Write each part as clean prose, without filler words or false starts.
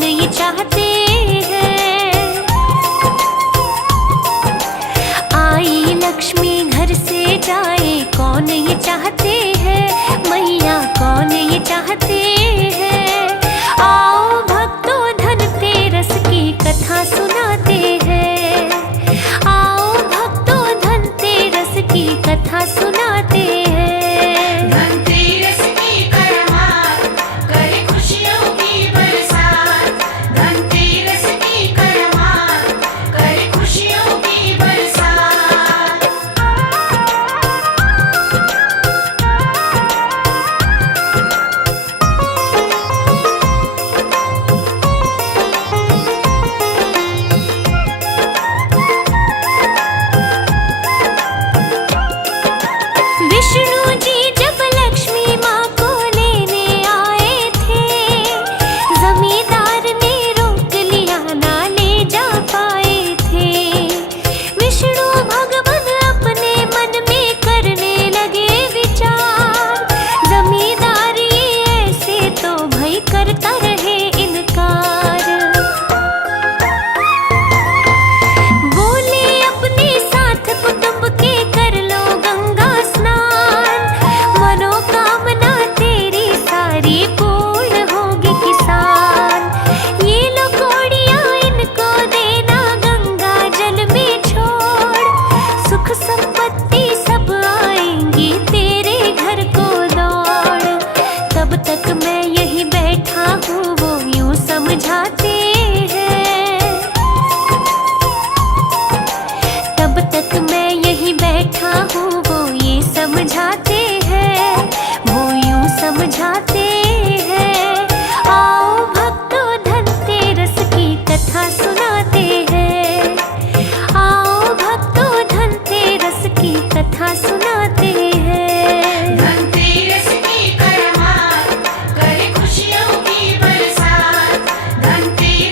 कौन ये चाहते हैं। आई लक्ष्मी घर से जाए कौन ये चाहते हैं, मैया कौन ये चाहते हैं। आओ भक्तों धनतेरस की कथा सुनाते हैं, आओ भक्तों धनतेरस की कथा सुनाते हैं। धनतेरस की करमात करे खुशियों की बरसात, धनतेरस की करमात करे खुशियों की बरसात। विष्णु जी जब लक्ष्मी माँ को लेने आए थे, जमींदार ने रोक लिया ना ले जा पाए थे। विष्णु भगवान अपने मन में करने लगे विचार, जमींदार ये ऐसे तो भई करता रहे इनकार। बोले अपने साथ कुटुंब के कर लो गंगा स्नान, मनोकामना तेरी सारी पूर्ण होगी किसान। ये लो कौड़ियाँ इनको देना गंगा जल में छोड़, सुख संपत्ति सब आएंगी तेरे घर को दौड़। तब तक मैं यही बैठा हूँ वो यूं समझाते हैं, तब तक मैं यही बैठा हूँ वो ये समझाते हैं, वो यूं समझाते हैं। आओ भक्तों धनतेरस की कथा सुनाते हैं, आओ भक्तों धनतेरस की कथा सुनाते हैं। धनतेरस की करमात करे खुशियों की बरसात, धनतेरस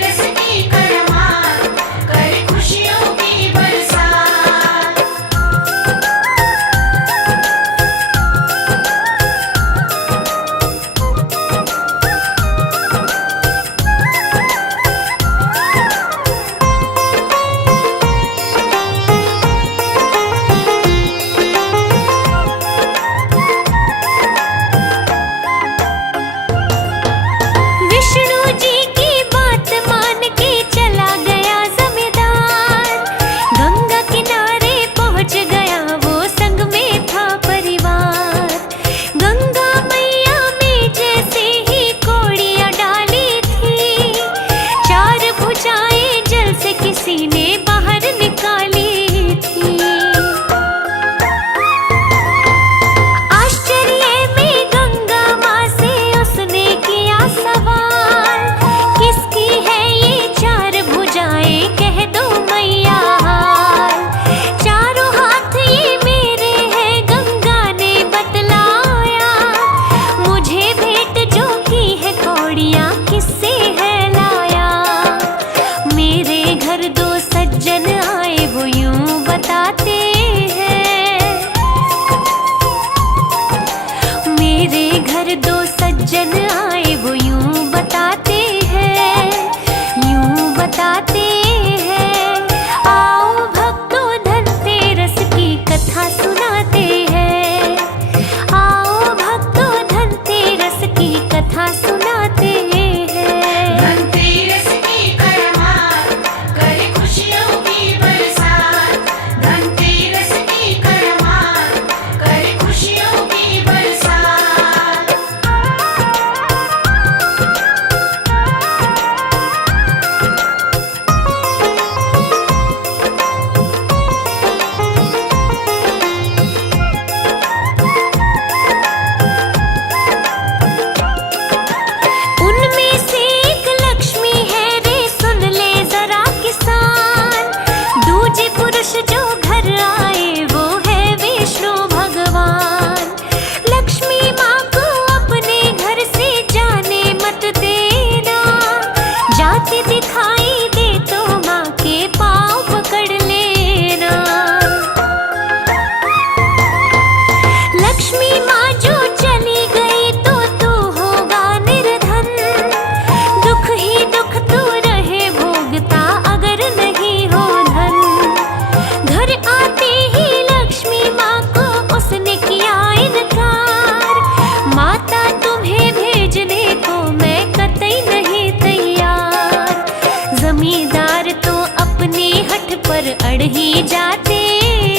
अड़ ही जाते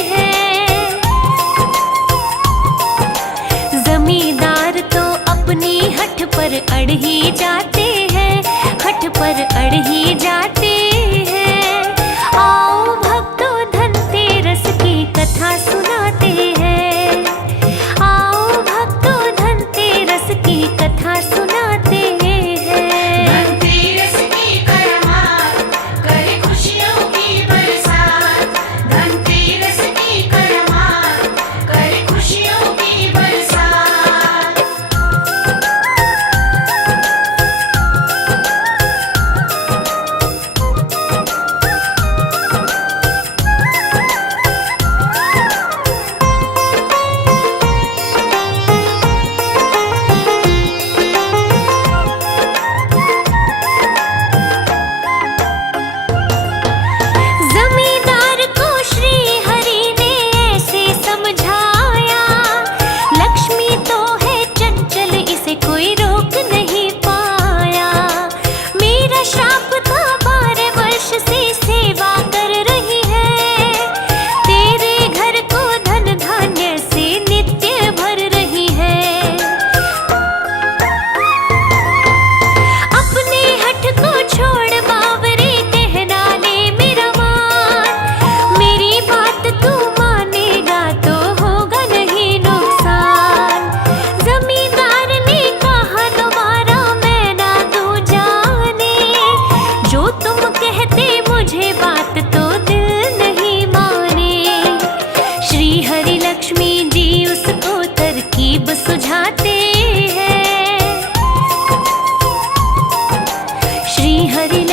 हैं। जमींदार तो अपनी हठ पर अड़ ही जाते हैं, हठ पर अड़ ही जाते हैं। आओ भक्तों धनतेरस की कथा सुनाते हैं, आओ भक्तों धनतेरस की कथा सुनाते हैं। धनतेरस की करमात करे खुशियों की बरसात। धनतेरस की करमात करे खुशियों की बरसात। जमींदार को श्री हरि ने ऐसे समझाया, लक्ष्मी तो है चंचल इसे कोई रोक नहीं पाया। मेरा श्राप था 12 वर्ष से सेवा कर रही है, तेरे घर को धन धान्य से नित्य भर रही है। अपने हठ को छोड़ बावरे कहना ले मेरा मान, मेरी बात तू मानेगा तो होगा नहीं नुकसान। जमींदार ने कहा दोबारा मैं ना दूं जाने, जो तुम कहते मुझे बात तो दिल नहीं माने। श्री हरि लक्ष्मी जी उसको तरकीब सुझाते हैं, श्री हरि